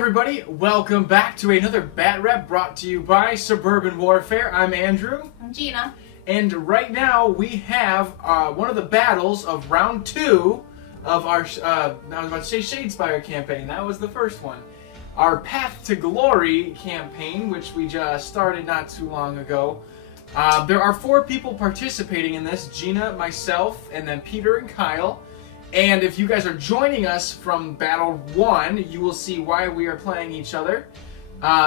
everybody, welcome back to another Bat Rep brought to you by Suburban Warfare. I'm Andrew. I'm Gina. And right now we have one of the battles of round 2 of our, I was about to say Shadespire campaign, that was the first one. Our Path to Glory campaign, which we just started not too long ago. There are 4 people participating in this, Gina, myself, and then Peter and Kyle. And if you guys are joining us from Battle 1, you will see why we are playing each other.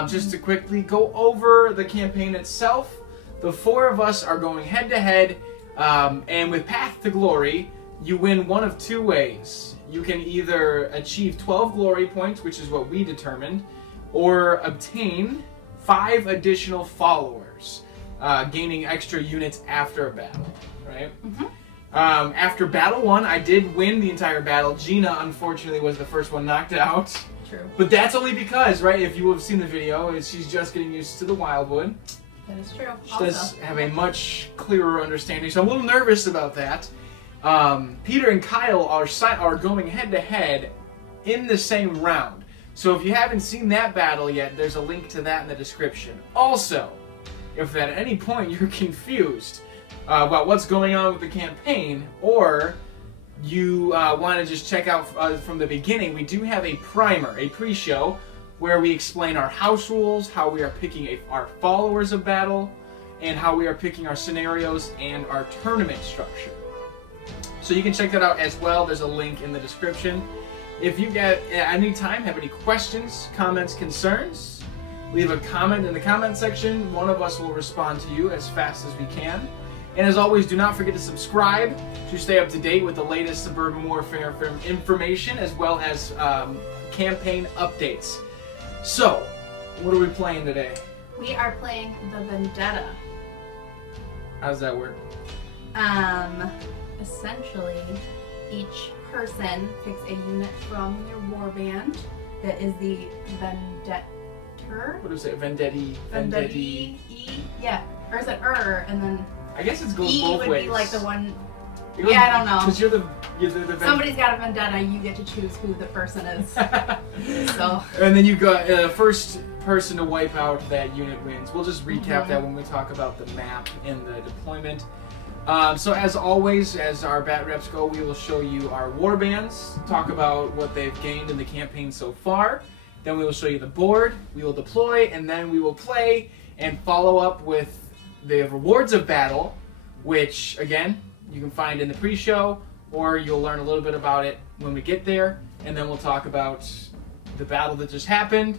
Just to quickly go over the campaign itself, the 4 of us are going head-to-head, and with Path to Glory, you win one of 2 ways. You can either achieve 12 glory points, which is what we determined, or obtain 5 additional followers, gaining extra units after a battle, right? Mm-hmm. After Battle 1, I did win the entire battle. Gina, unfortunately, was the first one knocked out. True. But that's only because, right, if you have seen the video, she's just getting used to the Wildwood. That is true. She does have a much clearer understanding, so I'm a little nervous about that. Peter and Kyle are going head-to-head in the same round. So if you haven't seen that battle yet, there's a link to that in the description. Also, if at any point you're confused about what's going on with the campaign, or you want to just check out from the beginning, we do have a primer, a pre-show, where we explain our house rules, how we are picking our followers of battle, and how we are picking our scenarios and our tournament structure. So you can check that out as well. There's a link in the description. If you get at any time have any questions, comments, concerns, leave a comment in the comment section. One of us will respond to you as fast as we can. And as always, do not forget to subscribe to stay up to date with the latest Suburban Warfare information, as well as campaign updates. So, what are we playing today? We are playing the Vendetta. How does that work? Essentially, each person picks a unit from their warband that is the Vendetta. What is it? Vendetti? Vendetti. Yeah. Or is it and then I guess it goes E both would ways. be like the one. Yeah, I don't know. Because you're the Somebody's got a vendetta. You get to choose who the person is. So. And then you got first person to wipe out that unit wins. We'll just recap that when we talk about the map and the deployment. So as always, as our bat reps go, we will show you our warbands, talk about what they've gained in the campaign so far. Then we will show you the board. We will deploy, and then we will play and follow up with the rewards of battle, which again you can find in the pre-show, or you'll learn a little bit about it when we get there, and then we'll talk about the battle that just happened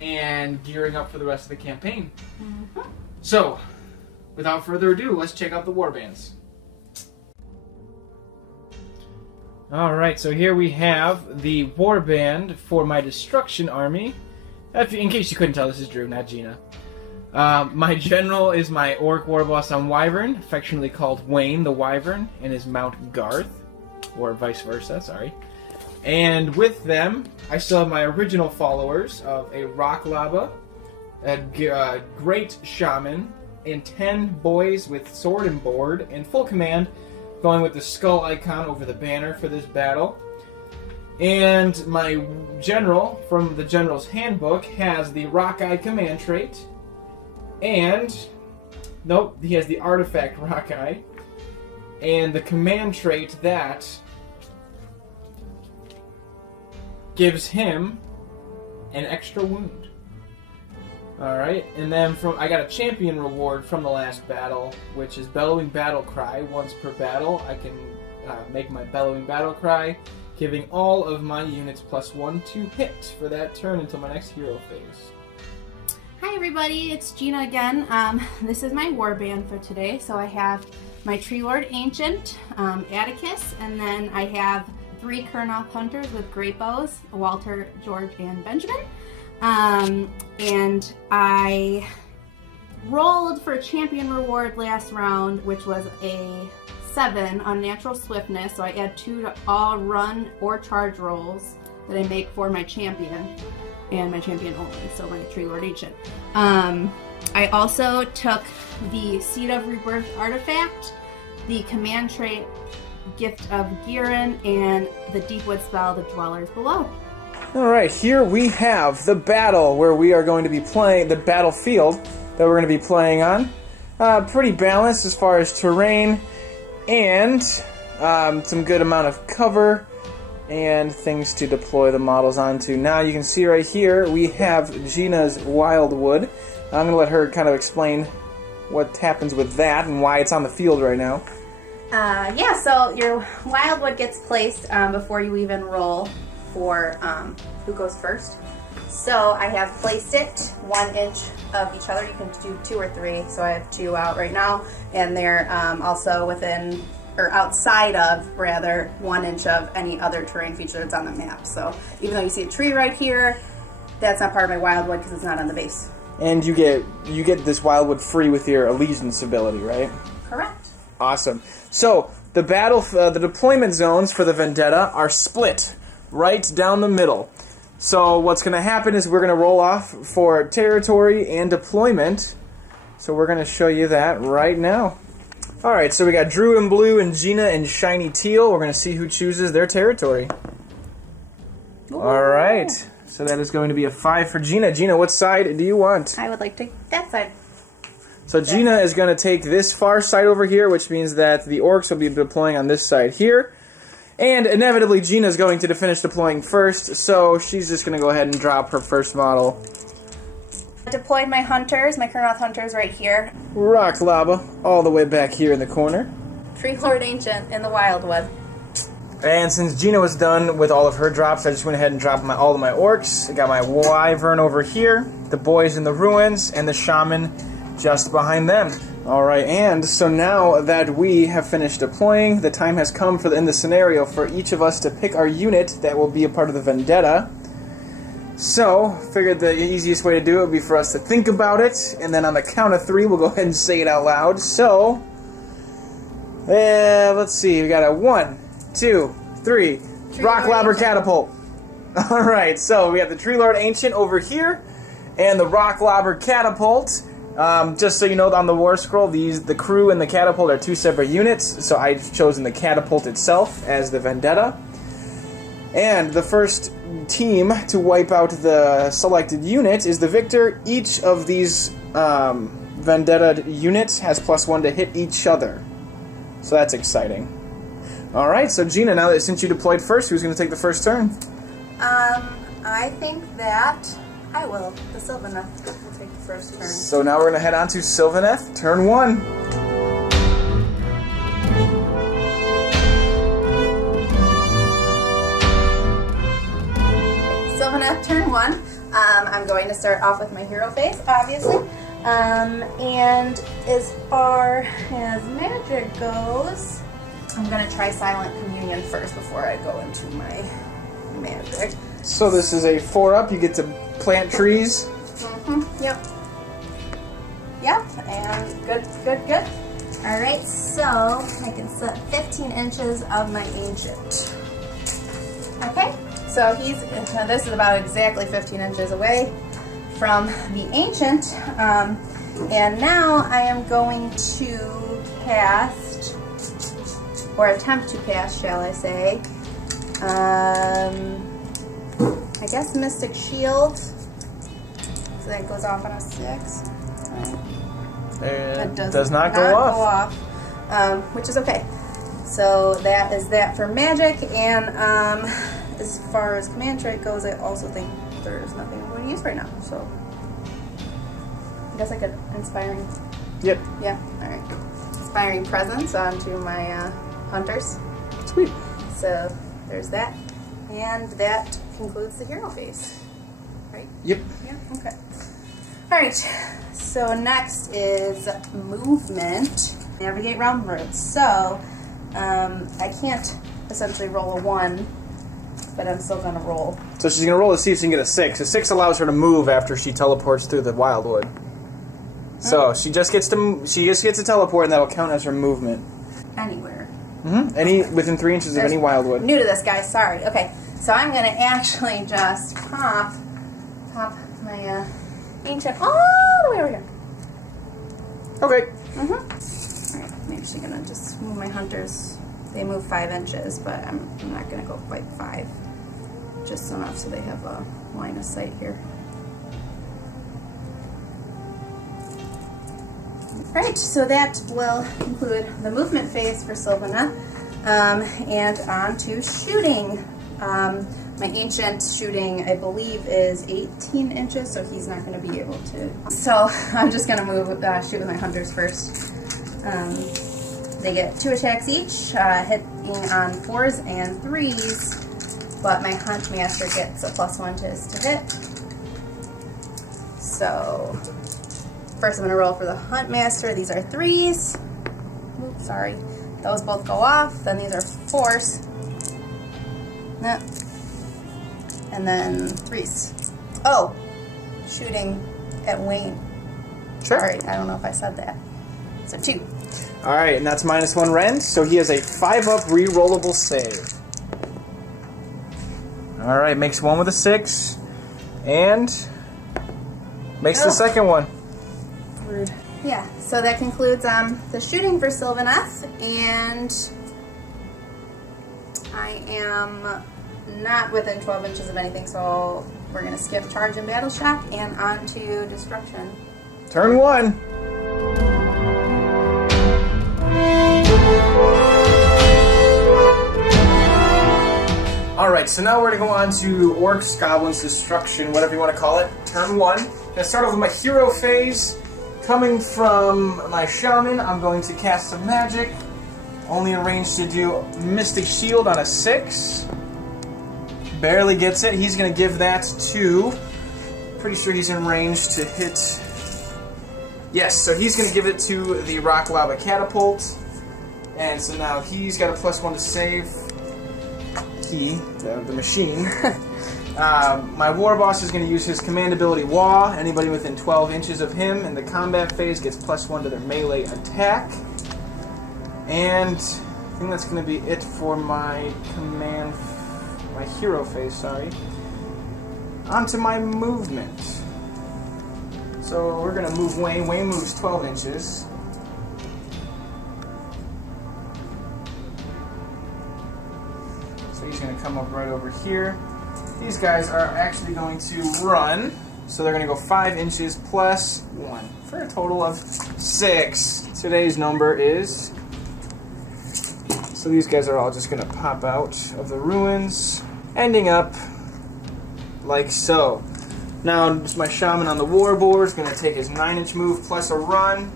and gearing up for the rest of the campaign. So, without further ado, let's check out the warbands. Alright, so here we have the warband for my destruction army. In case you couldn't tell, this is Drew, not Gina. My general is my orc warboss on Wyvern, affectionately called Wayne the Wyvern, and his mount Garth, or vice versa, sorry. And with them, I still have my original followers of a Rock Lava, a Great Shaman, and 10 boys with sword and board, and full command, going with the skull icon over the banner for this battle. And my general, from the General's Handbook, has the Rock-Eye command trait. And, nope, he has the artifact Rock-Eye, and the command trait that gives him an extra wound. Alright, and then I got a champion reward from the last battle, which is Bellowing Battle Cry. Once per battle, I can make my Bellowing Battle Cry, giving all of my units +1 to hit for that turn until my next hero phase. Hi everybody, it's Gina again. This is my warband for today. So I have my Tree Lord Ancient, Atticus, and then I have 3 Kurnoth Hunters with great bows, Walter, George, and Benjamin. And I rolled for a champion reward last round, which was a 7 on natural swiftness, so I add 2 to all run or charge rolls that I make for my champion. And my champion only, so my Tree Lord Ancient. I also took the Seed of Rebirth artifact, the command trait Gift of Giran, and the Deepwood spell, The Dwellers Below. Alright, here we have the battle where we are going to be playing, the battlefield that we're going to be playing on. Pretty balanced as far as terrain and some good amount of cover and things to deploy the models onto. Now you can see right here we have Gina's Wildwood. I'm going to let her kind of explain what happens with that and why it's on the field right now. Yeah, so your Wildwood gets placed before you even roll for who goes first. So I have placed it 1 inch of each other. You can do 2 or 3, so I have 2 out right now, and they're also within, or outside of, rather, 1 inch of any other terrain feature that's on the map. So even though you see a tree right here, that's not part of my Wildwood because it's not on the base. And you get this Wildwood free with your Allegiance ability, right? Correct. Awesome. So the the deployment zones for the Vendetta are split right down the middle. So what's going to happen is we're going to roll off for territory and deployment. So we're going to show you that right now. Alright, so we got Drew in blue and Gina in shiny teal. We're going to see who chooses their territory. Alright, so that is going to be a 5 for Gina. Gina, what side do you want? I would like to take that side. So Gina is going to take this far side over here, which means that the orcs will be deploying on this side here. And inevitably, Gina's going to finish deploying first, so she's just going to go ahead and drop her first model. I deployed my hunters, my Kurnoth hunters right here. Rock Lava, all the way back here in the corner. Tree Lord Ancient in the Wildwood. And since Gina was done with all of her drops, I just went ahead and dropped all of my orcs. I got my Wyvern over here, the boys in the ruins, and the Shaman just behind them. Alright, and so now that we have finished deploying, the time has come for in the scenario for each of us to pick our unit that will be a part of the Vendetta. So, figured the easiest way to do it would be for us to think about it, and then on the count of 3 we'll go ahead and say it out loud. So, let's see, we got a 1, 2, 3, Rock Lobber Catapult. Alright, so we have the Tree Lord Ancient over here, and the Rock Lobber Catapult. Just so you know, on the War Scroll, the crew and the catapult are 2 separate units, so I've chosen the catapult itself as the Vendetta. And the first team to wipe out the selected unit is the victor. Each of these Vendetta units has +1 to hit each other. So that's exciting. Alright, so Gina, now that since you deployed first, who's going to take the first turn? I think that I will. The Sylvaneth will take the first turn. So now we're going to head on to Sylvaneth, turn 1. Sylvaneth, turn 1. I'm going to start off with my hero phase, obviously. And as far as magic goes, I'm going to try Silent Communion first before I go into my magic. So this is a 4-up. You get to plant trees. Yep. Yep, and good. Alright, so I can set 15 inches of my ancient. Okay, so this is about exactly 15 inches away from the ancient. And now I am going to cast, or attempt to cast, shall I say, I guess Mystic Shield. So that goes off on a 6. It does not go off. Which is okay. So that is that for magic, and as far as command trait goes, I also think there's nothing I'm going to use right now. So I guess I could Inspiring. Yep. Yeah, alright. Inspiring Presence onto my hunters. Sweet. So there's that. And that concludes the hero phase. Right? Yep. Yeah, okay. Alright, so next is movement. Navigate realm routes. So, I can't essentially roll a 1, but I'm still going to roll. So she's going to roll to see if she can get a 6. A 6 allows her to move after she teleports through the Wildwood. So she just gets to teleport, and that'll count as her movement. Anywhere. Mm-hmm. Within 3 inches of any Wildwood. New to this, guys. Sorry. Okay, so I'm going to actually just pop my ancient all the way over here. Okay. Alright, maybe she's going to just move my hunters. They move 5 inches, but I'm not going to go quite 5. just enough so they have a line of sight here. Right, so that will conclude the movement phase for Sylvaneth, and on to shooting. My ancient shooting, I believe, is 18 inches, so he's not going to be able to. So I'm just going to shoot with my hunters first. They get 2 attacks each, hitting on 4s and 3s, but my hunt master gets a +1 to his to hit. So first I'm going to roll for the hunt master. These are 3s. Oops, sorry. Those both go off. Then these are 4s. And then 3s. Oh, shooting at Wayne. Sure. Sorry, I don't know if I said that. So 2. All right, and that's -1 rend, so he has a 5-up re-rollable save. All right, makes 1 with a 6, and makes the second one. Rude. Yeah, so that concludes the shooting for Sylvaneth, and I am not within 12 inches of anything, so we're going to skip charge and battle shock and on to destruction. Turn 1. Alright, so now we're going to go on to Orcs, Goblins, Destruction, whatever you want to call it. Turn 1. I'm going to start off with my hero phase. Coming from my Shaman, I'm going to cast some magic. Only in range to do Mystic Shield on a 6. Barely gets it. He's going to give that to... Pretty sure he's in range to hit... Yes, so he's going to give it to the Rock Lava Catapult. And so now he's got a +1 to save. The machine. My War Boss is going to use his command ability Wah. Anybody within 12 inches of him in the combat phase gets +1 to their melee attack. And I think that's going to be it for my hero phase, sorry. Onto my movement. So we're going to move Wayne. Wayne moves 12 inches. So he's going to come up right over here. These guys are actually going to run. So they're going to go 5 inches +1 for a total of 6. Today's number is... So these guys are all just going to pop out of the ruins, ending up like so. Now, my Shaman on the war board is going to take his 9-inch move plus a run.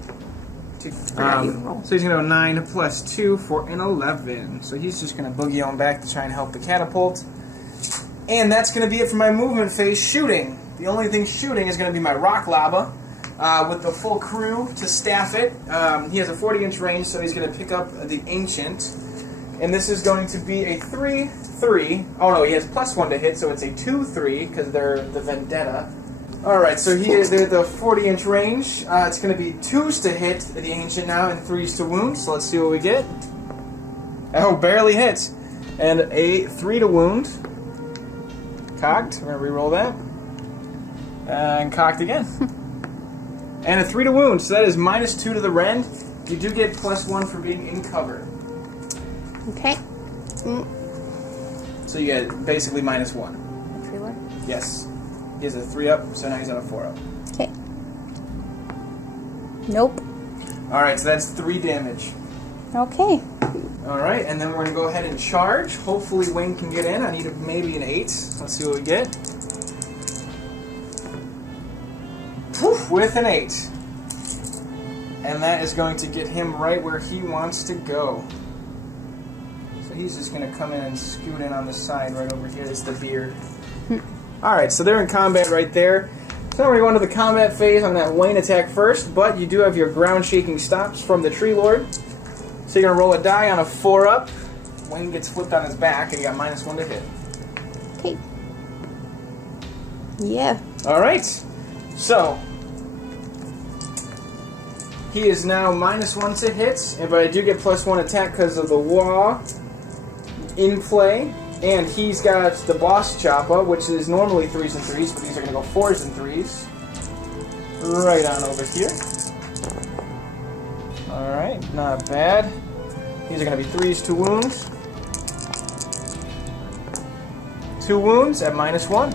So he's going to go 9 + 2 for an 11. So he's just going to boogie on back to try and help the catapult. And that's going to be it for my movement phase shooting. The only thing shooting is going to be my Rock Lava with the full crew to staff it. He has a 40-inch range, so he's going to pick up the Ancient. And this is going to be a 3/3. Oh no, he has +1 to hit, so it's a 2/3 because they're the Vendetta. Alright, so he is the 40-inch range. It's going to be 2s to hit the Ancient now and 3s to wound. So let's see what we get. Oh, barely hits. And a 3 to wound. Cocked. We're going to re-roll that. And cocked again. And a 3 to wound. So that is -2 to the rend. You do get +1 for being in cover. Okay. So you get basically -1. Reload. Yes. He has a 3-up, so now he's on a 4-up. Okay. Nope. Alright, so that's 3 damage. Okay. Alright, and then we're going to go ahead and charge. Hopefully Wayne can get in. I need maybe an 8. Let's see what we get. Poof, with an 8. And that is going to get him right where he wants to go. So he's just going to come in and scoot in on the side right over here. It's the beard. Alright, so they're in combat right there. So now we're going to go into the combat phase. I'm going to have Wayne attack first, but you do have your ground shaking stops from the Tree Lord. So you're going to roll a die on a 4-up. Wayne gets flipped on his back, and you got -1 to hit. Okay. Yeah. Alright, so he is now -1 to hit, but I do get +1 attack because of the Wah in play. And he's got the Boss Choppa, which is normally 3s and 3s, but these are going to go 4s and 3s. Right on over here. Alright, not bad. These are going to be 3s to wound. 2 wounds at -1.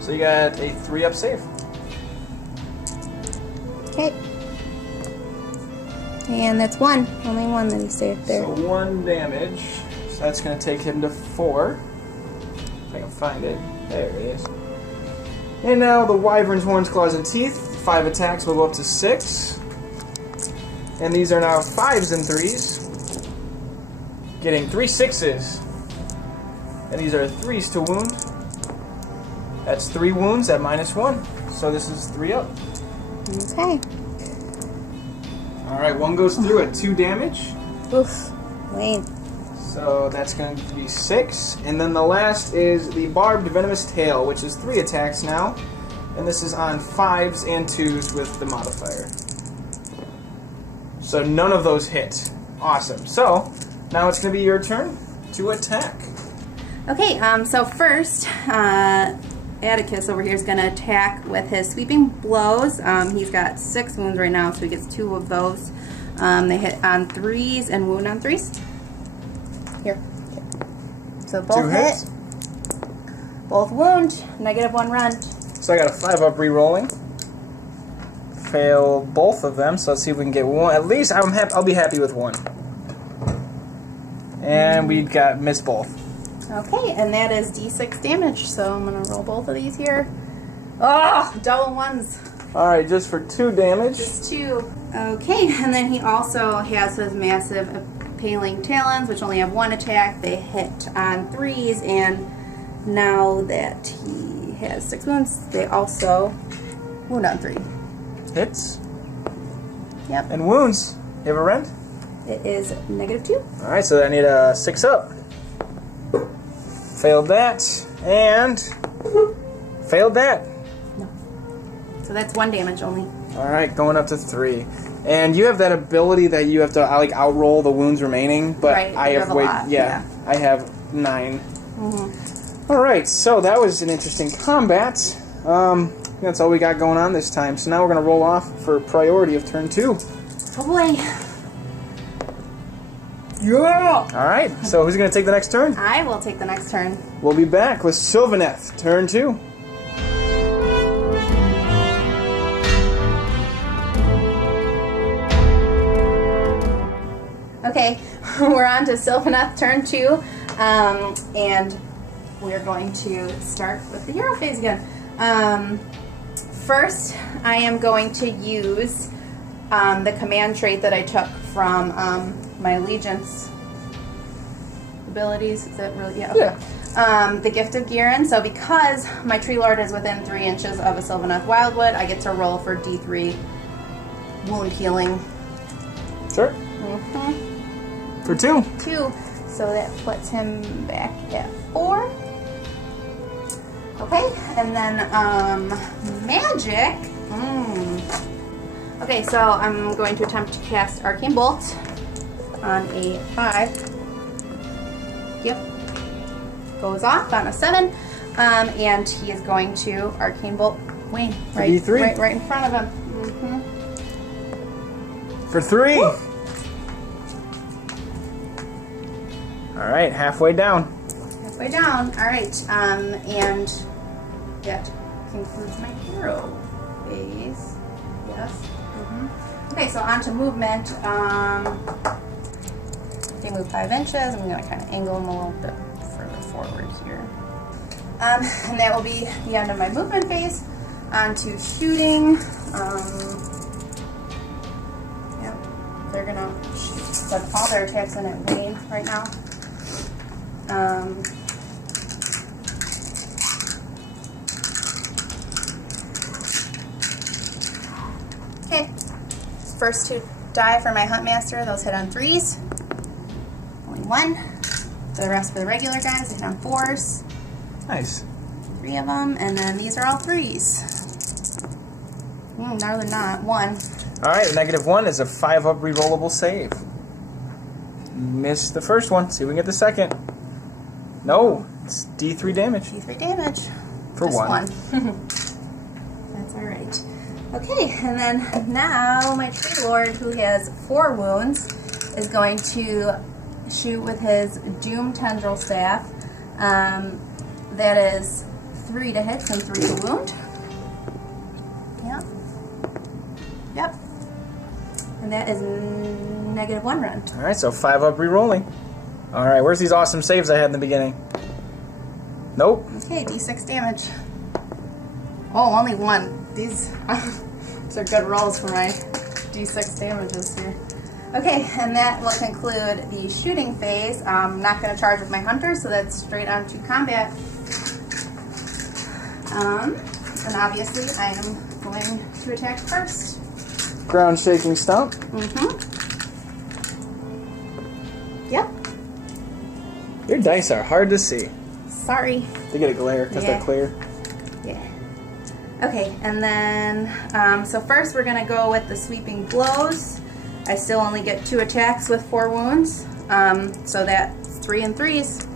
So you got a 3-up save. Okay. And that's 1. Only 1 that he saved there. So 1 damage. So that's going to take him to 4. If I can find it. There it is. And now the Wyvern's Horns, Claws, and Teeth. 5 attacks will go up to 6. And these are now 5s and 3s. Getting 3 6s. And these are 3s to wound. That's 3 wounds at -1. So this is 3 up. Okay. Alright, 1 goes through at 2 damage. Oof. Wayne. So that's going to be 6. And then the last is the Barbed Venomous Tail, which is 3 attacks now. And this is on 5s and 2s with the modifier. So none of those hit. Awesome. So now it's going to be your turn to attack. Okay, so first, Atticus over here is going to attack with his sweeping blows. He's got 6 wounds right now, so he gets 2 of those. They hit on 3s and wound on 3s. Here. So both 2 hit. hits. Both wound. -1 run. So I got a 5-up re-rolling. Fail both of them, so let's see if we can get 1. At least I'll be happy with 1. And we got missed both. Okay, and that is D6 damage, so I'm going to roll both of these here. Oh, double ones. Alright, just for 2 damage. Just 2. Okay, and then he also has his massive Impaling Talons, which only have 1 attack. They hit on 3s, and now that he has 6 wounds, they also wound on 3. Hits. Yep. And wounds. You have a rend? It is -2. Alright, so I need a 6-up. Failed that. And failed that. No. So that's 1 damage only. Alright, going up to 3. And you have that ability that you have to like outroll the wounds remaining, but right, I have a lot. Yeah, I have 9. Mm-hmm. Alright, so that was an interesting combat. That's all we got going on this time. So now we're going to roll off for priority of turn 2. Oh boy. Yeah! Alright, so who's going to take the next turn? I will take the next turn. We'll be back with Sylvaneth, turn 2. Okay, we're on to Sylvaneth, turn 2. And we're going to start with the hero phase again. First, I am going to use the command trait that I took from my allegiance abilities. Is that really? Yeah. Okay. Yeah. The Gift of Giran. So because my Tree Lord is within 3 inches of a Sylvaneth Wildwood, I get to roll for D3 wound healing. Sure. Mm-hmm. For 2. 2. So that puts him back at 4. Okay, and then magic. Okay, so I'm going to attempt to cast Arcane Bolt on a 5. Yep. Goes off on a 7. And he is going to Arcane Bolt Wayne. Right in front of him. Mm-hmm. For 3. Woo. Alright, halfway down. Halfway down. Alright, and that concludes my hero phase. Yes. Mm-hmm. Okay, so on to movement. They move 5 inches. I'm going to kind of angle them a little bit further forward here. And that will be the end of my movement phase. On to shooting. Yep, they're going to put all their attacks in at Wayne right now. Okay, first 2 die for my Huntmaster. Those hit on 3s. Only 1. For the rest of the regular guys, they hit on 4s. Nice. 3 of them, and then these are all 3s. No, they're not. 1. Alright, -1 is a 5-up rerollable save. Missed the first one. See if we can get the second. No, it's D3 damage. D3 damage. For just 1. That's alright. Okay, and then now my Tree Lord, who has 4 wounds, is going to shoot with his Doom Tendril Staff. that is 3 to hit and 3 to wound. Yep. Yep. And that is -1 run. Alright, so 5 up, re-rolling. Alright, where's these awesome saves I had in the beginning? Nope. Okay, d6 damage. Oh, only 1. These are good rolls for my d6 damages here. Okay, and that will conclude the shooting phase. I'm not going to charge with my hunter, so that's straight on to combat. And obviously I am going to attack first. Ground shaking stomp. Yep. Your dice are hard to see. Sorry. They get a glare because they're clear. Yeah. Okay, and then, so first we're going to go with the sweeping blows. I still only get 2 attacks with 4 wounds. So that's 3 and 3s.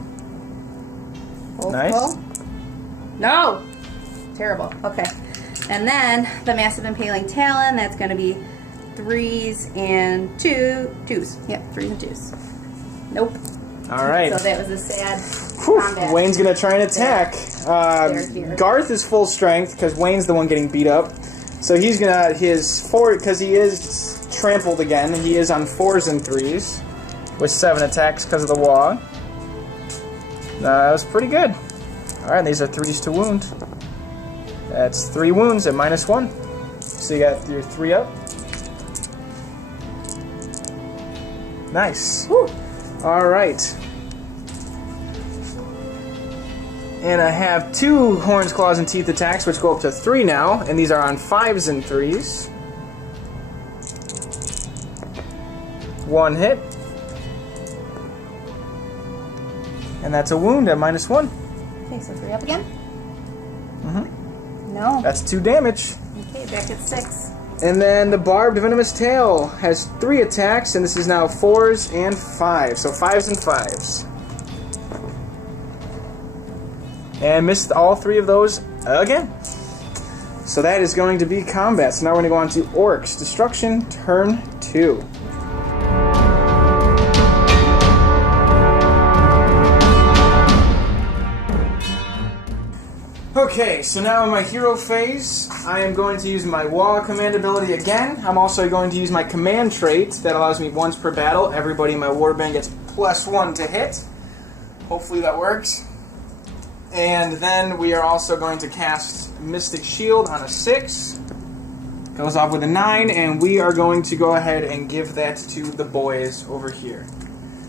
Pull, Nice. pull. No! Terrible. Okay. And then the massive impaling talon, that's going to be 3s and 2s. Yep, 3s and 2s. Nope. Alright. So that was a sad combat. Wayne's gonna try and attack. Here. Garth is full strength because Wayne's the one getting beat up. So he's gonna because he is trampled again. He is on 4s and 3s with 7 attacks because of the wall. That was pretty good. All right, these are 3s to wound. That's 3 wounds at -1. So you got your 3 up. Nice. Woo. All right. And I have 2 horns, claws, and teeth attacks, which go up to 3 now, and these are on 5s and 3s. 1 hit. And that's a wound at -1. Okay, so 3 up again? Mm-hmm. No. That's 2 damage. Okay, back at 6. And then the barbed venomous tail has 3 attacks, and this is now 4s and 5s. So 5s and 5s. And missed all 3 of those again. So that is going to be combat. So now we're going to go on to Orcs. Destruction, turn 2. Okay, so now in my hero phase, I am going to use my wall command ability again. I'm also going to use my command trait that allows me once per battle. Everybody in my warband gets +1 to hit. Hopefully that works. And then we are also going to cast Mystic Shield on a 6. Goes off with a 9, and we are going to go ahead and give that to the boys over here.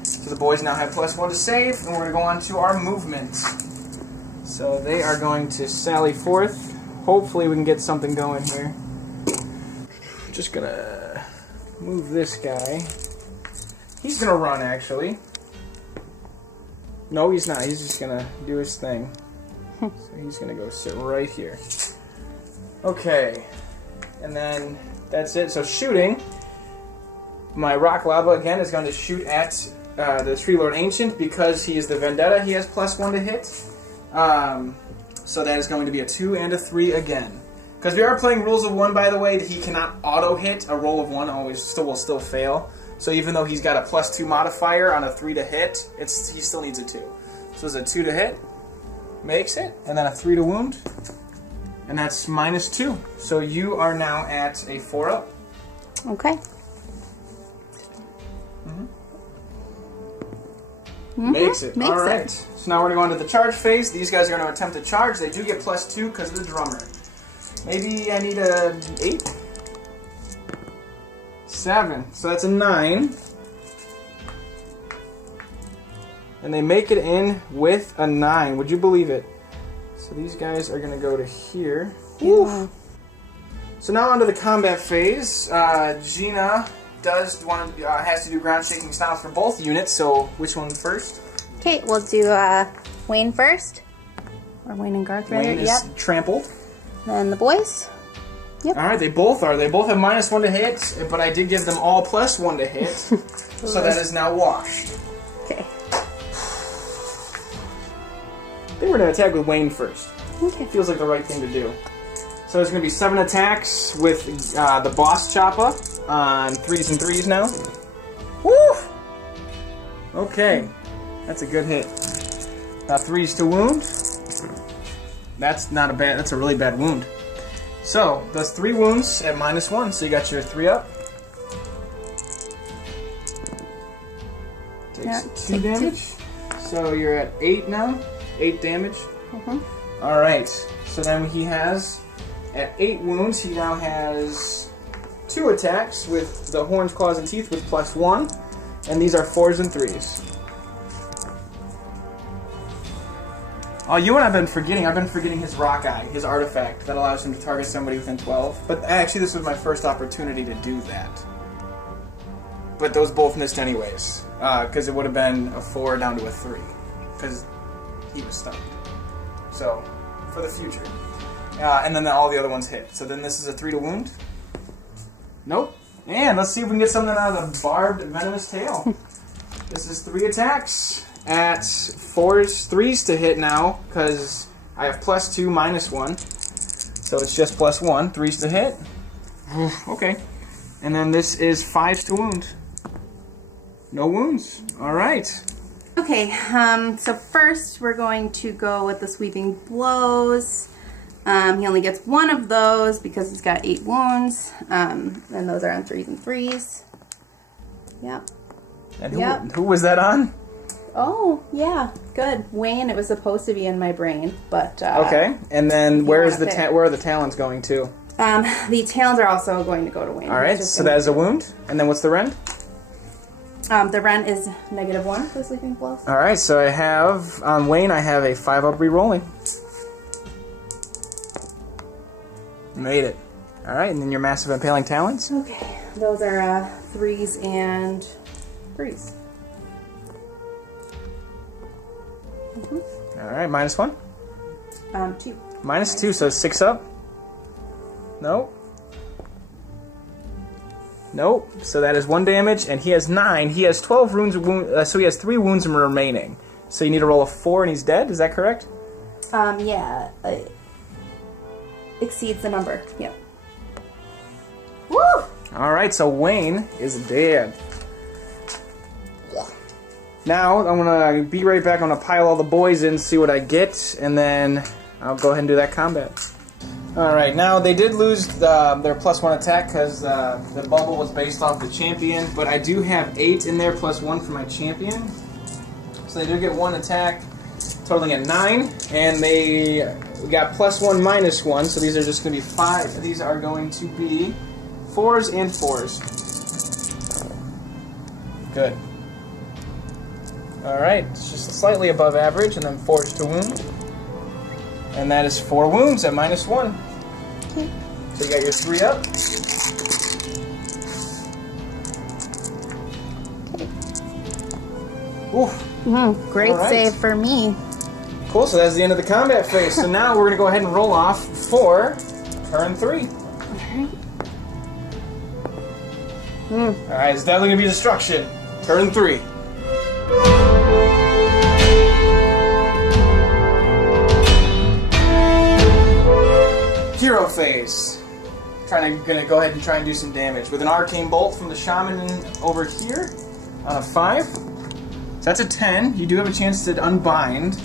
So the boys now have +1 to save, and we're going to go on to our movement. So they are going to sally forth. Hopefully we can get something going here. I'm just going to move this guy. He's going to run, actually. No, he's not. He's just going to do his thing. So he's going to go sit right here. Okay. And then that's it. So shooting. My Rock Lava, again, is going to shoot at the Tree Lord Ancient. Because he is the Vendetta, he has +1 to hit. So that is going to be a 2 and a 3 again. Because we are playing rules of 1, by the way, that he cannot auto-hit. A roll of 1 will still fail. So even though he's got a +2 modifier on a 3 to hit, he still needs a 2. So it's a 2 to hit, makes it, and then a 3 to wound, and that's -2. So you are now at a 4 up. Okay. Makes it. Makes Alright. it. So now we're going to go into the charge phase. These guys are going to attempt to charge. They do get +2 because of the drummer. Maybe I need a 8? 7. So that's a 9. And they make it in with a 9. Would you believe it? So these guys are going to go to here. Yeah. So now onto the combat phase. Gina has to do ground shaking stomps for both units. So which one first? Okay, we'll do Wayne first. Or Wayne and Garth, rather. Wayne is trampled. Then the boys. Yep. Alright, they both are. They both have -1 to hit, but I did give them all +1 to hit. So that is now washed. Okay. I think we're going to attack with Wayne first. Okay. Feels like the right thing to do. So there's going to be 7 attacks with the boss choppa on 3s and 3s now. Woo! Okay. That's a good hit. 3s to wound. That's not a bad. That's a really bad wound. So that's 3 wounds at -1. So you got your 3 up. Takes 2 damage. So you're at 8 now. 8 damage. All right. So then he has at 8 wounds. He now has 2 attacks with the horns, claws, and teeth with +1, and these are 4s and 3s. Oh, you and I've been forgetting. I've been forgetting his rock eye, his artifact that allows him to target somebody within 12. But actually, this was my first opportunity to do that. But those both missed anyways, because it would have been a 4 down to a 3, because he was stunned. So, for the future. And then all the other ones hit. So then this is a 3 to wound. Nope. And let's see if we can get something out of the barbed venomous tail. This is 3 attacks at 3s to hit now, because I have +2, -1. So it's just +1, 3s to hit. Okay. And then this is 5s to wound. No wounds. All right. Okay, so first we're going to go with the sweeping blows. He only gets 1 of those because he's got 8 wounds, and those are on 3s and 3s. Yep. And who was that on? Oh, yeah, good. Wayne, it was supposed to be in my brain, but... okay, and then where are the talons going to? The talons are also going to go to Wayne. Alright, so that is a wound. And then what's the rend? The rend is -1 for the sleeping blows. Alright, so I have, on Wayne, I have a 5-up rerolling. Made it. Alright, and then your massive impaling talons? Okay, those are 3s and 3s. Alright, -1? 2. -2, so 6 up? Nope. Nope. So that is 1 damage, and he has 9. He has 12 wounds, so he has 3 wounds remaining. So you need to roll a 4 and he's dead, is that correct? Yeah. Exceeds the number, yep. Woo! Alright, so Wayne is dead. Now, I'm going to be right back. I'm going to pile all the boys in, see what I get, and then I'll go ahead and do that combat. Alright, now they did lose their +1 attack because the bubble was based off the champion, but I do have 8 in there +1 for my champion. So they do get 1 attack, totaling at 9, and they got +1, -1, so these are just going to be 5. These are going to be 4s and 4s. Good. Alright, it's just slightly above average, and then 4s to wound. And that is 4 wounds at -1. Okay. So you got your 3 up. Oof. Great save for me. Cool, so that's the end of the combat phase. So now we're going to go ahead and roll off for turn 3. Alright, it's definitely going to be destruction. Turn 3. Hero phase. Gonna go ahead and try and do some damage with an arcane bolt from the shaman over here on a 5. So that's a 10. You do have a chance to unbind.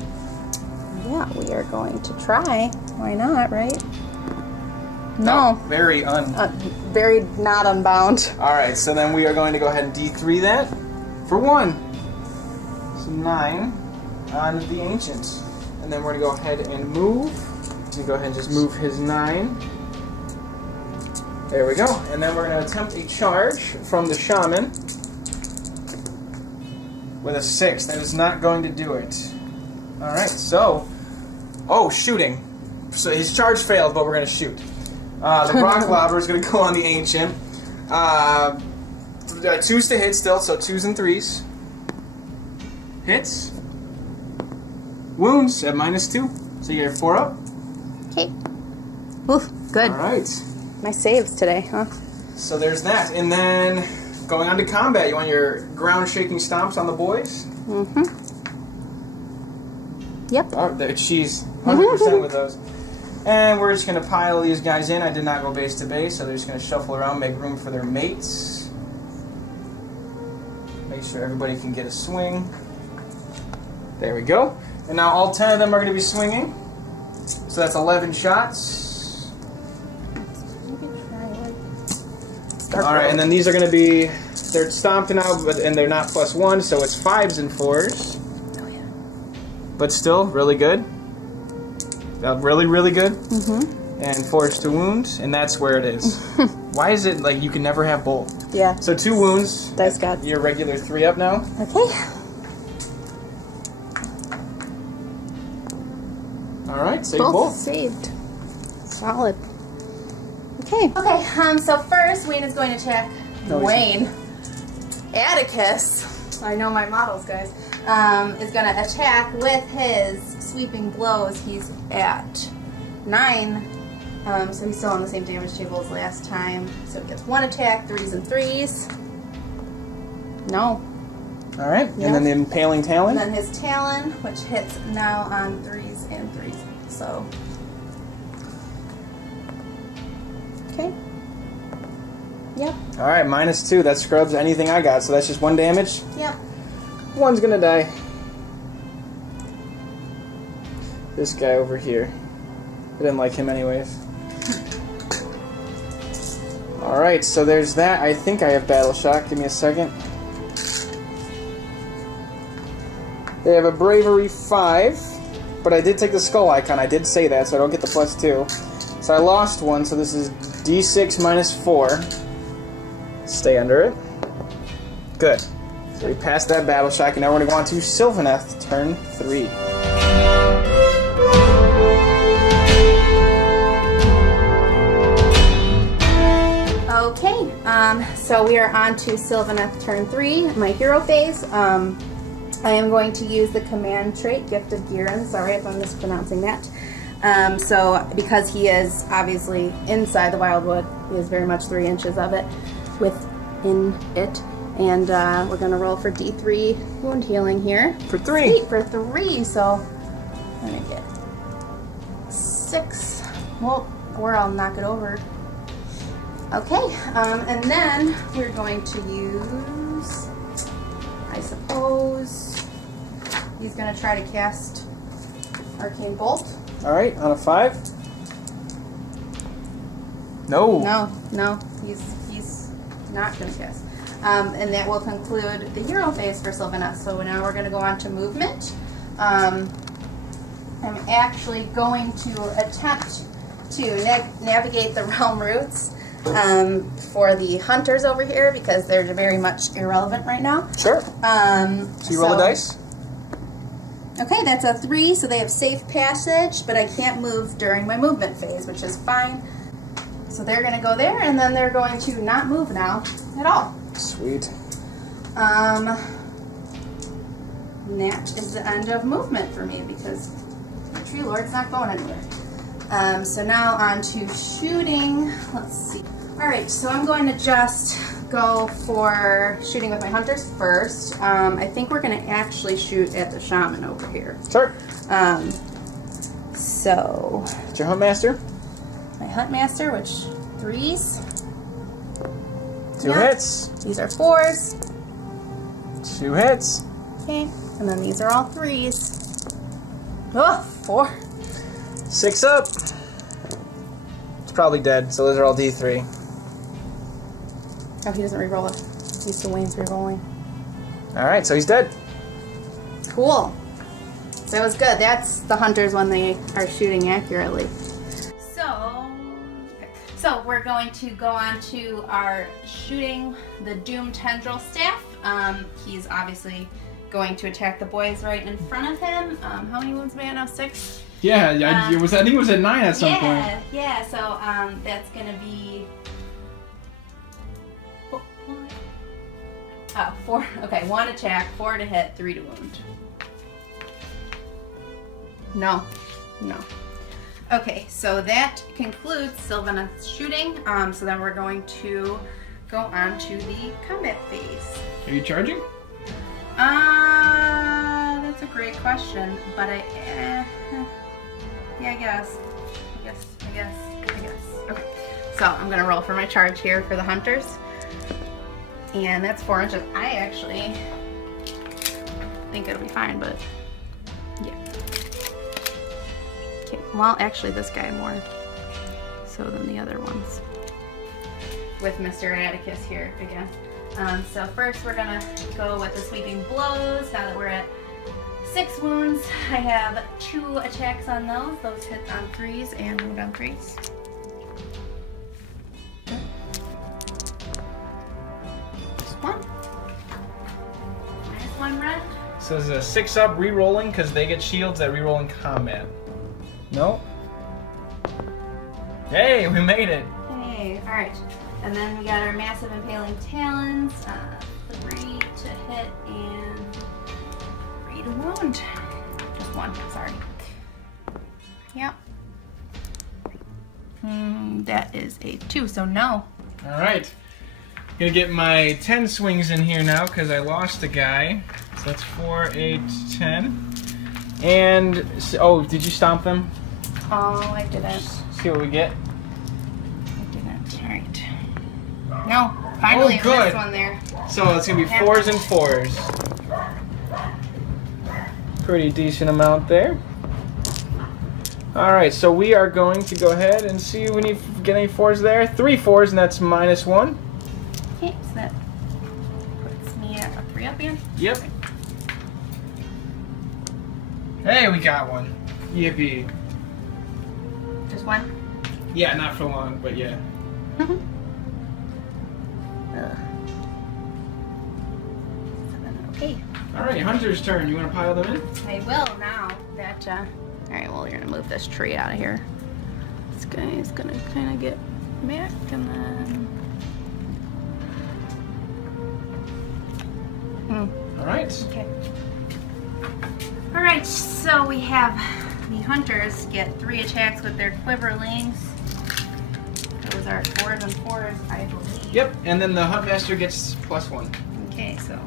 Yeah, we are going to try. Why not, right? No. Very very not unbound. Alright, so then we are going to go ahead and D3 that for 1. So 9 on the ancient. And then we're going to go ahead and move. So go ahead and just move his 9. There we go. And then we're going to attempt a charge from the shaman with a 6. That is not going to do it. Alright, so... Oh, shooting. So his charge failed, but we're going to shoot. The rock lobber is going to go on the ancient. 2s to hit still, so 2s and 3s. Hits. Wounds at -2. So you get a 4 up. Okay. Oof, good. Alright. My saves today, huh? So there's that. And then going on to combat, you want your ground shaking stomps on the boys? Mm-hmm. Yep. Oh, she's 100% with those. And we're just going to pile these guys in. I did not go base to base, so they're just going to shuffle around, make room for their mates. Make sure everybody can get a swing. There we go. And now all 10 of them are going to be swinging. So that's 11 shots. Alright, and then these are going to be, they're stomped now, and they're not +1, so it's 5s and 4s. Oh, yeah. But still, really good. Really, really good. Mm-hmm. And force to wound, and that's where it is. Why is it like you can never have both? Yeah. So 2 wounds. Dice God. Your regular 3 up now. Okay. Alright, save both. Saved. Solid. Okay. Okay, so first Wayne is going to attack. Wayne. Atticus. I know my models, guys. Is going to attack with his sweeping blows. He's at 9. So he's still on the same damage table as last time. So he gets 1 attack, 3s and 3s. No. Alright, and then the Impaling Talon. And then his Talon, which hits now on 3s and 3s. So. Okay. Yep. Alright, -2. That scrubs anything I got, so that's just 1 damage. Yep. 1's gonna die. This guy over here. I didn't like him anyways. Alright, so there's that. I think I have Battle Shock. Give me a second. They have a Bravery 5, but I did take the Skull Icon. I did say that, so I don't get the +2. So I lost 1, so this is D6 -4. Stay under it. Good. So we passed that Battle Shock, and now we're going to go on to Sylvaneth, turn 3. Okay, so we are on to Sylvaneth turn 3, my hero phase. I am going to use the command trait, Gift of Giran. Sorry if I'm mispronouncing that. So because he is obviously inside the Wildwood, he has very much 3 inches of it within it. And we're going to roll for D3 wound healing here. For 3. Sweet, for 3, so I'm going to get 6. Well, or I'll knock it over. Okay, and then we're going to use, I suppose, he's going to try to cast Arcane Bolt. Alright, on a 5. No. No, he's not going to cast. And that will conclude the hero phase for Sylvaneth. So now we're going to go on to movement. I'm actually going to attempt to navigate the realm routes for the hunters over here because they're very much irrelevant right now. Sure. So you roll a dice? Okay, that's a 3, so they have safe passage, but I can't move during my movement phase, which is fine. So they're going to go there, and then they're going to not move now at all. Sweet. And that is the end of movement for me because the Tree Lord's not going anywhere. So now on to shooting. Let's see. Alright, so I'm going to just go for shooting with my hunters first. I think we're going to actually shoot at the shaman over here. Sure. So. It's your Huntmaster? My Huntmaster, which 3s. 2 hits. These are 4s. 2 hits. Okay, and then these are all 3s. Oh, 4. 6 up. It's probably dead, so those are all D3. Oh, he doesn't reroll it. He's still Wayne's rerolling. Alright, so he's dead. Cool. So that was good. That's the hunters when they are shooting accurately. So we're going to go on to our shooting the Doom Tendril Staff. He's obviously going to attack the boys right in front of him. How many wounds am I at now? 6? Yeah, I think it was at 9 at some point. Yeah, so that's going to be... 4. Okay, 1 attack, 4 to hit, 3 to wound. No. Okay, so that concludes Sylvaneth's shooting. So then we're going to go on to the combat phase. Are you charging? That's a great question, but yeah, I guess. Okay, so I'm gonna roll for my charge here for the hunters, and that's 4 inches. I actually think it'll be fine, but yeah. Okay, Well, actually this guy more so than the other ones. With Mr. Atticus here again. So first we're gonna go with the sweeping blows. Now that we're at 6 wounds, I have 2 attacks on those. Those hit on 3s and wound on 3s. Just 1. Minus 1 red. So this is a 6 up re-rolling because they get shields that re-roll in combat. No? Hey, we made it! Hey, alright. And then we got our massive impaling talons. 3 to hit and 3 to wound. Just 1, sorry. Yep. That is a 2, so no. Alright. Gonna get my 10 swings in here now because I lost a guy. So that's 4, 8, 10. And, oh, did you stomp them? Oh, I didn't. See what we get? I didn't. Alright. No, finally good. missed one there. So it's gonna be 4s and 4s. Pretty decent amount there. Alright, so we are going to go ahead and see if we need to get any 4s there. 3 4s, and that's minus 1. Okay, so that puts me at a 3 up again. Yep. Hey, we got one. Yippee. Just 1? Yeah, not for long, but yeah. Okay. Alright, Hunter's turn. You want to pile them in? I will now that, alright, well, you're gonna move this tree out of here. This guy is gonna kind of get back and then... Alright. Okay. Alright, so we have the hunters get 3 attacks with their quiverlings. Those are 4s and 4s, I believe. Yep, and then the Huntmaster gets +1. Okay, so...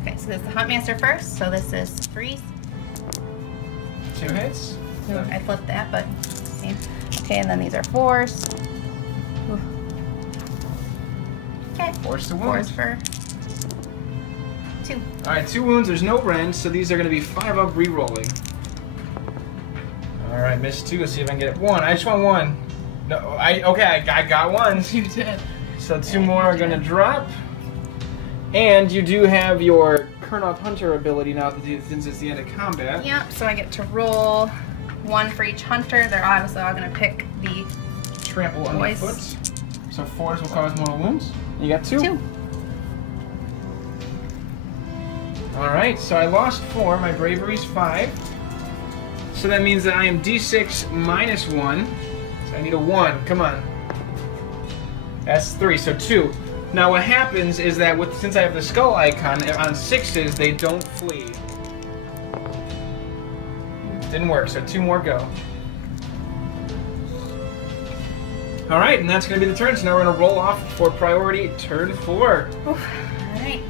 Okay, so this is the Huntmaster first, so this is 3s. 2 hits. I flipped that, but same. Okay, and then these are 4s. Ooh. Okay. 4s to wound. 4s for 2. Alright, 2 wounds. There's no rend, so these are going to be 5 up re-rolling. Alright, missed 2. Let's see if I can get it. 1. I just want 1. No, okay, I got 1. You did. So 2 more are going to drop. And you do have your Kurnoth Hunter ability now since it's the end of combat. Yep, so I get to roll 1 for each hunter. They're obviously all going to pick the Trample boys. underfoot. So 4s will cause mortal wounds. You got 2. 2. Alright, so I lost 4. My bravery's 5. So that means that I am d6 minus 1. So I need a 1. Come on. That's 3, so 2. Now what happens is that since I have the skull icon, on 6s they don't flee. Didn't work, so 2 more go. Alright, and that's going to be the turn, so now we're going to roll off for priority turn 4. Alright.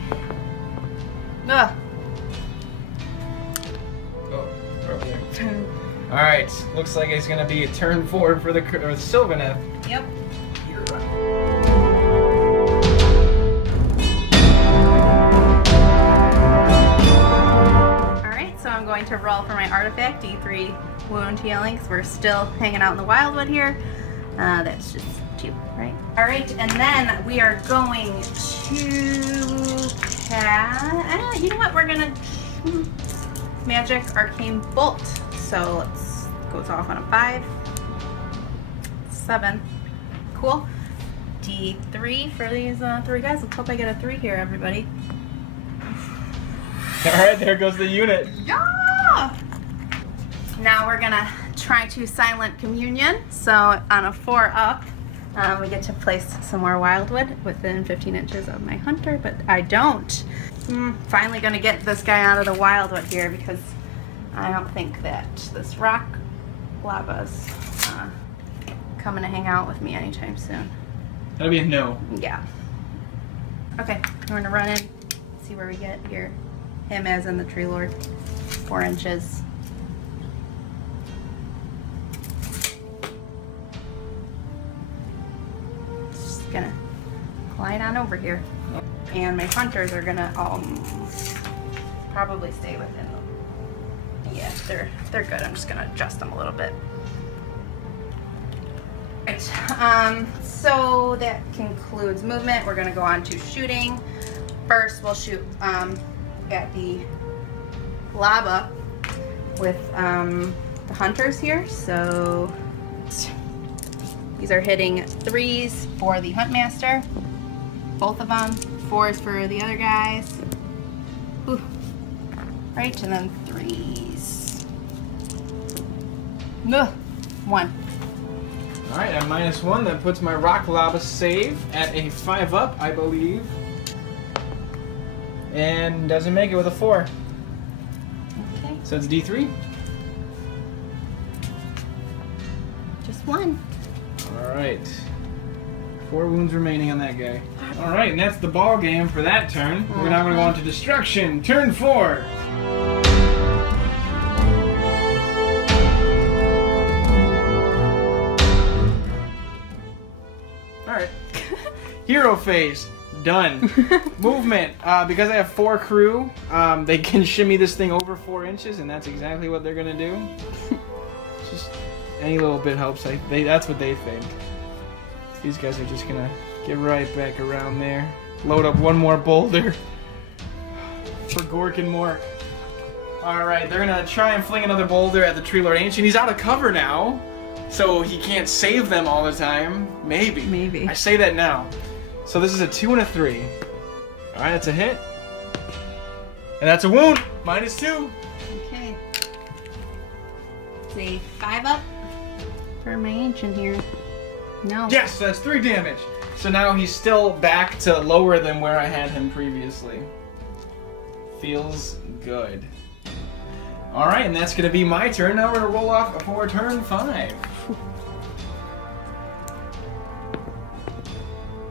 Ugh. Oh, we're over there. Alright, looks like it's going to be a turn 4 for the Sylvaneth. Yep. You're right. I'm going to roll for my artifact, D3 wound healing, because we're still hanging out in the wildwood here. That's just 2, right? Alright, and then we are going to cast... you know what? We're going to Magic Arcane Bolt. So let's goes off on a 5. 7. Cool. D3 for these 3 guys. Let's hope I get a 3 here, everybody. Alright, there goes the unit. Yeah! Now we're gonna try to Silent Communion. So on a 4 up, we get to place some more wildwood within 15 inches of my hunter, but I don't. Finally gonna get this guy out of the wildwood here because I don't think that this rock lava's coming to hang out with me anytime soon. That'll be a no. Yeah. Okay, we're gonna run in, see where we get here. Him as in the tree lord. 4 inches. Just gonna glide on over here. And my hunters are gonna probably stay within the Yeah, they're good. I'm just gonna adjust them a little bit. Right. So that concludes movement. We're gonna go on to shooting. First, we'll shoot at the lava with the hunters here. So these are hitting 3s for the Huntmaster, both of them. 4s for the other guys. Ooh. Right, and then 3s. Ugh. 1. Alright, at -1, that puts my rock lava save at a 5-up, I believe. And doesn't make it with a 4. Okay. So it's D3. Just 1. Alright. 4 wounds remaining on that guy. Alright, and that's the ball game for that turn. We're now going to go on to destruction. Turn 4. Alright. Hero phase. Done. Movement. Because I have 4 crew, they can shimmy this thing over 4 inches, and that's exactly what they're going to do. Just any little bit helps. That's what they think. These guys are just going to get right back around there. Load up one more boulder for Gork and Mork. Alright, they're going to try and fling another boulder at the Tree Lord Ancient. He's out of cover now, so he can't save them all the time. Maybe. Maybe. I say that now. So this is a 2 and a 3. Alright, that's a hit. And that's a wound. -2. Okay. It's a 5-up for my ancient here. No. Yes, that's 3 damage. So now he's still back to lower than where I had him previously. Feels good. Alright, and that's going to be my turn. Now we're going to roll off for turn 5.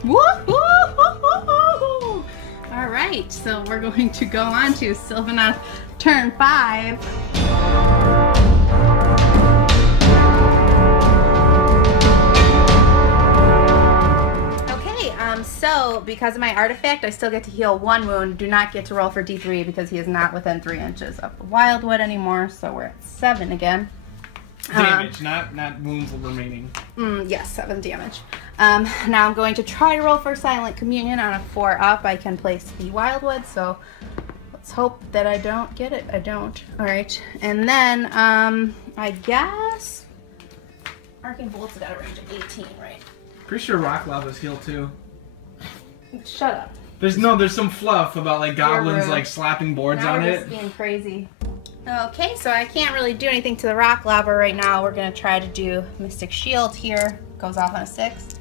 Woo-hoo-hoo-hoo-hoo! All right, so we're going to go on to Sylvaneth turn 5. Okay, so because of my artifact, I still get to heal 1 wound. Do not get to roll for D3 because he is not within 3 inches of the wildwood anymore. So we're at 7 again. Damage, not wounds remaining. Yes, 7 damage. Now I'm going to try to roll for Silent Communion on a 4-up. I can place the Wildwood, so let's hope that I don't get it. I don't. Alright, and then, I guess Arcane Bolt's got a range of 18, right? Pretty sure rock lava's healed too. Shut up. There's some fluff about like goblins rude. like slapping boards Now on we're it. just being crazy. Okay, so I can't really do anything to the rock lava right now. We're gonna try to do Mystic Shield here. Goes off on a 6.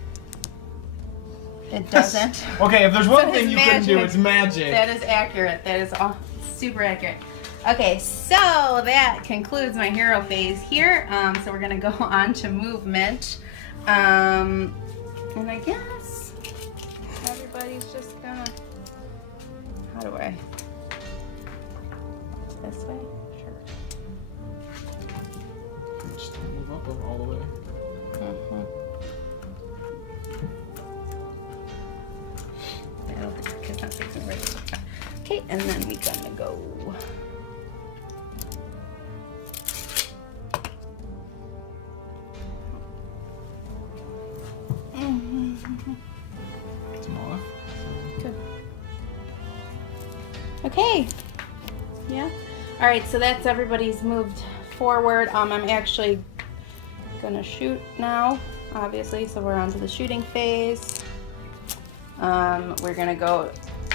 It doesn't. Okay, if there's one So thing it's you couldn't do, magic. it's magic. That is accurate. That is all super accurate. Okay, so that concludes my hero phase here. So we're gonna go on to movement. And I guess everybody's just gonna. How do I? This way? Sure. Just move up all the way. I don't think it's not facing right. Okay, and then we're gonna go. Some off. Good. Okay. Yeah. All right. So that's everybody's moved forward. I'm actually gonna shoot now, obviously. So we're on to the shooting phase. We're gonna go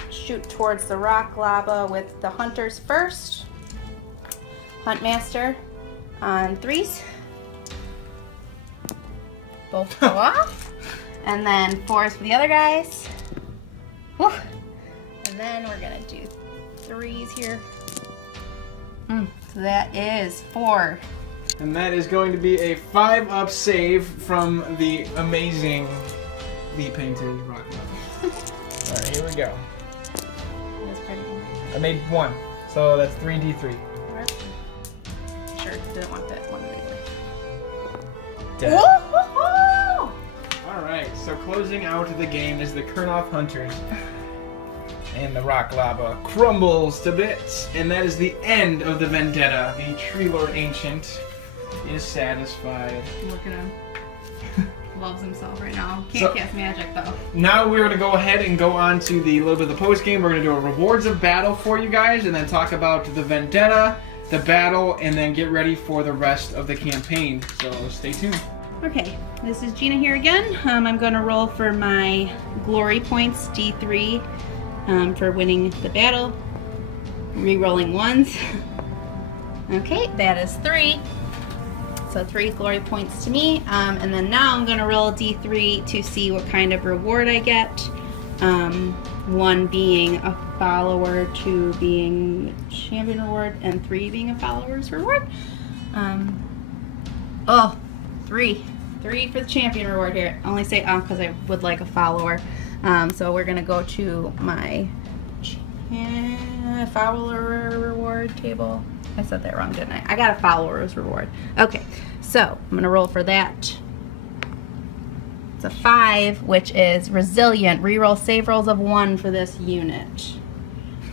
shoot towards the rock lava with the hunters first. Huntmaster on 3s. Both go off. And then 4s for the other guys. Woo. And then we're gonna do 3s here. So that is 4. And that is going to be a 5-up save from the amazingly painted rock lava. Alright, here we go. That's pretty good. I made 1, so that's 3d3. Sure, didn't want that one anyway. Dead. Woo-hoo-hoo! Alright, so closing out the game is the Kurnoth Hunters. And the rock lava crumbles to bits. And that is the end of the Vendetta. The Tree Lord Ancient is satisfied. Look at him. Loves himself right now. Can't cast magic though. Now we're going to go ahead and go on to the little bit of the post game. We're going to do a rewards of battle for you guys, and then talk about the Vendetta, the battle, and then get ready for the rest of the campaign. So stay tuned. Okay, this is Gina here again. I'm going to roll for my glory points, D3, for winning the battle. Re-rolling ones. Okay, that is 3. So 3 glory points to me. And then now I'm going to roll D3 to see what kind of reward I get. 1 being a follower, 2 being champion reward, and 3 being a follower's reward. 3. 3 for the champion reward here. I only say because I would like a follower. So we're going to go to my follower reward table. I said that wrong, didn't I? I got a follower's reward. Okay, so I'm going to roll for that. It's a 5, which is resilient. Reroll save rolls of 1 for this unit.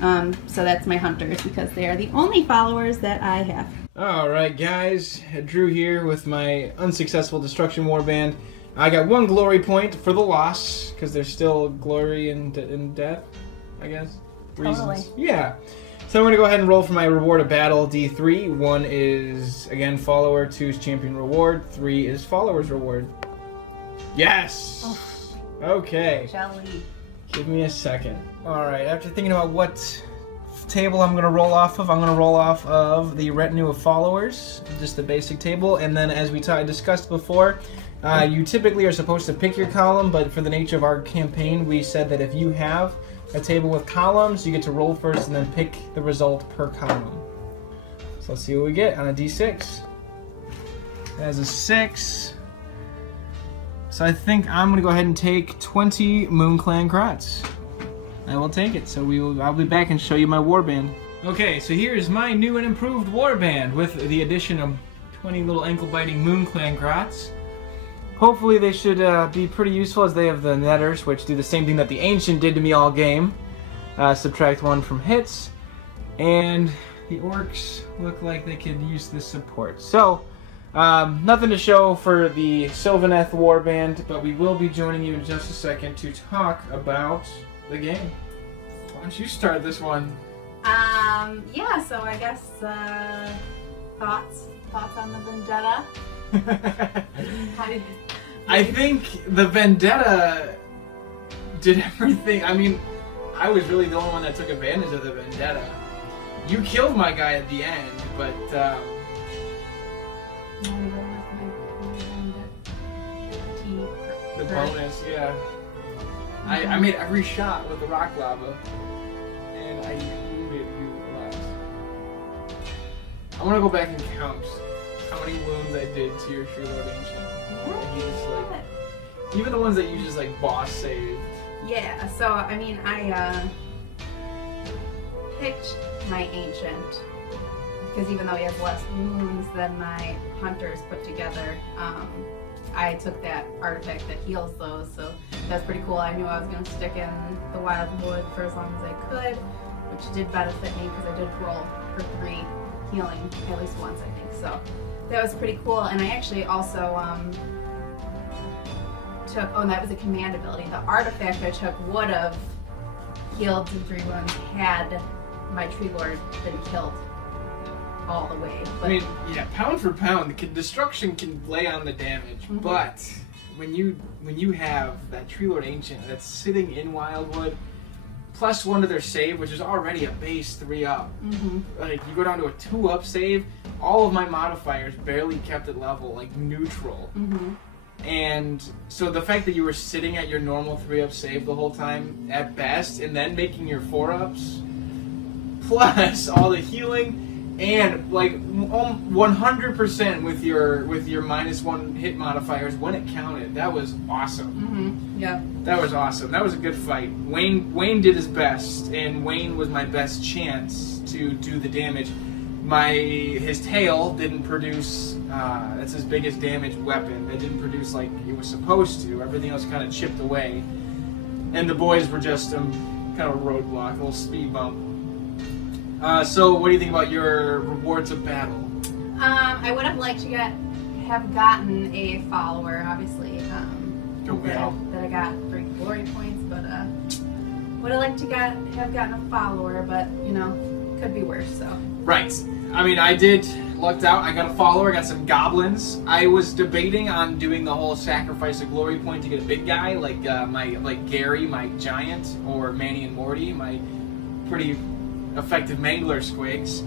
So that's my hunters, because they are the only followers that I have. Alright guys, Drew here with my unsuccessful Destruction Warband. I got 1 glory point for the loss, because there's still glory in death, I guess. Totally. Reasons. Yeah. So I'm going to go ahead and roll for my reward of battle, D3. 1 is, again, follower, 2 is champion reward, 3 is follower's reward. Yes! Oh. Okay. Shall we? Give me a second. Alright, after thinking about what table I'm going to roll off of, I'm going to roll off of the retinue of followers, just the basic table, and then as we discussed before, you typically are supposed to pick your column, but for the nature of our campaign, we said that if you have a table with columns, you get to roll first and then pick the result per column. So let's see what we get on a D6. That is a 6. So I think I'm going to go ahead and take 20 MoonClan Grots. I will take it. So I'll be back and show you my warband. Okay, so here's my new and improved warband with the addition of 20 little ankle-biting MoonClan Grots. Hopefully they should be pretty useful, as they have the Netters, which do the same thing that the Ancient did to me all game. Subtract 1 from hits. And the Orcs look like they could use this support. So, nothing to show for the Sylvaneth Warband, but we will be joining you in just a second to talk about the game. Why don't you start this one? Yeah, so I guess, thoughts on the Vendetta? I think the Vendetta did everything. I mean, I was really the only one that took advantage of the Vendetta. You killed my guy at the end, but the bonus, yeah. I made every shot with the rock lava, and I wounded you less. I want to go back and count how many wounds I did to your Tree Lord Ancient. And you just, like, even the ones that you just like boss saved. Yeah, so I mean I picked my Ancient because even though he has less wounds than my hunters put together, I took that artifact that heals those, so that's pretty cool. I knew I was going to stick in the wildwood for as long as I could, which did benefit me because I did roll for 3 healing at least once, I think. So that was pretty cool. And I actually also took, and that was a command ability. The artifact I took would have healed to 3 wounds had my Tree Lord been killed all the way. But I mean, yeah, pound for pound, destruction can lay on the damage, but when you have that Tree Lord Ancient that's sitting in Wildwood, +1 to their save, which is already a base 3-up. Like, you go down to a 2-up save, all of my modifiers barely kept it level, like neutral. And so the fact that you were sitting at your normal 3-up save the whole time at best, and then making your 4-ups, plus all the healing, and like 100% with your -1 hit modifiers when it counted, that was awesome. Yeah, that was awesome. That was a good fight. Wayne did his best, and Wayne was my best chance to do the damage. His tail didn't produce. That's his biggest damage weapon. It didn't produce like it was supposed to. Everything else kind of chipped away, and the boys were just kind of a roadblock, a little speed bump. So what do you think about your rewards of battle? I would have liked to have gotten a follower, obviously. That I got 3 glory points, but would have liked to have gotten a follower, but you know, could be worse. So. Right. I mean, I lucked out. I got a follower. I got some goblins. I was debating on doing the whole sacrifice a glory point to get a big guy, like Gary, my giant, or Manny and Morty, my pretty effective mangler squigs.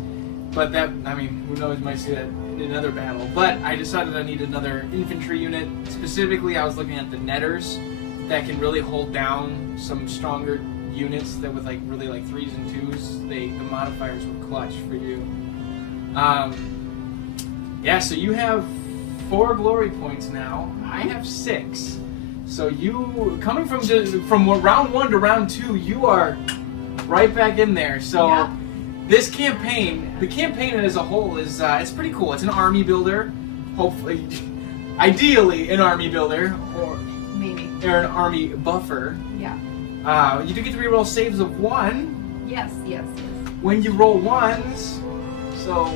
But that, I mean, who knows, might see that in another battle. But I decided I need another infantry unit. Specifically, I was looking at the netters that can really hold down some stronger units that with really 3s and 2s, the modifiers were clutch for you. Yeah, so you have 4 glory points now. I have 6. So you, coming from round 1 to round 2, you are right back in there. So. Yeah. This campaign, the campaign as a whole is it's pretty cool. It's an army builder, hopefully, ideally an army builder, or maybe an army buffer. Yeah. You do get to reroll saves of 1. Yes. When you roll 1s, so.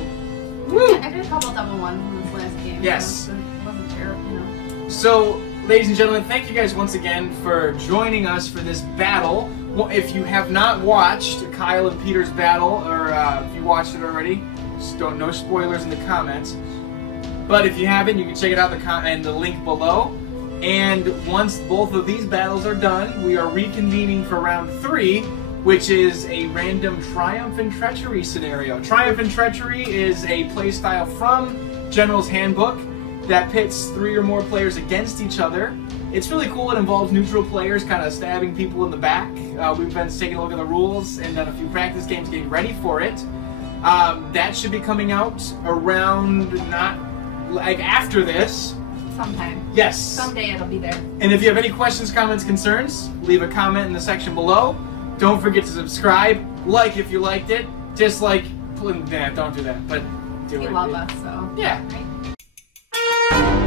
Woo! I did a couple double 1s in this last game. Yes. So it wasn't terrible, you know. So, ladies and gentlemen, thank you guys once again for joining us for this battle. Well, if you have not watched Kyle and Peter's battle, or if you watched it already, just no spoilers in the comments. But if you haven't, you can check it out in the link below. And once both of these battles are done, we are reconvening for round 3, which is a random Triumph and Treachery scenario. Triumph and Treachery is a playstyle from General's Handbook that pits 3 or more players against each other. It's really cool. It involves neutral players kind of stabbing people in the back. We've been taking a look at the rules and done a few practice games getting ready for it. That should be coming out around, not like after this. Sometime. Yes. Someday it'll be there. And if you have any questions, comments, concerns, leave a comment in the section below. Don't forget to subscribe. Like if you liked it. Dislike, don't do that. But do it. You love us, so. Yeah. Right?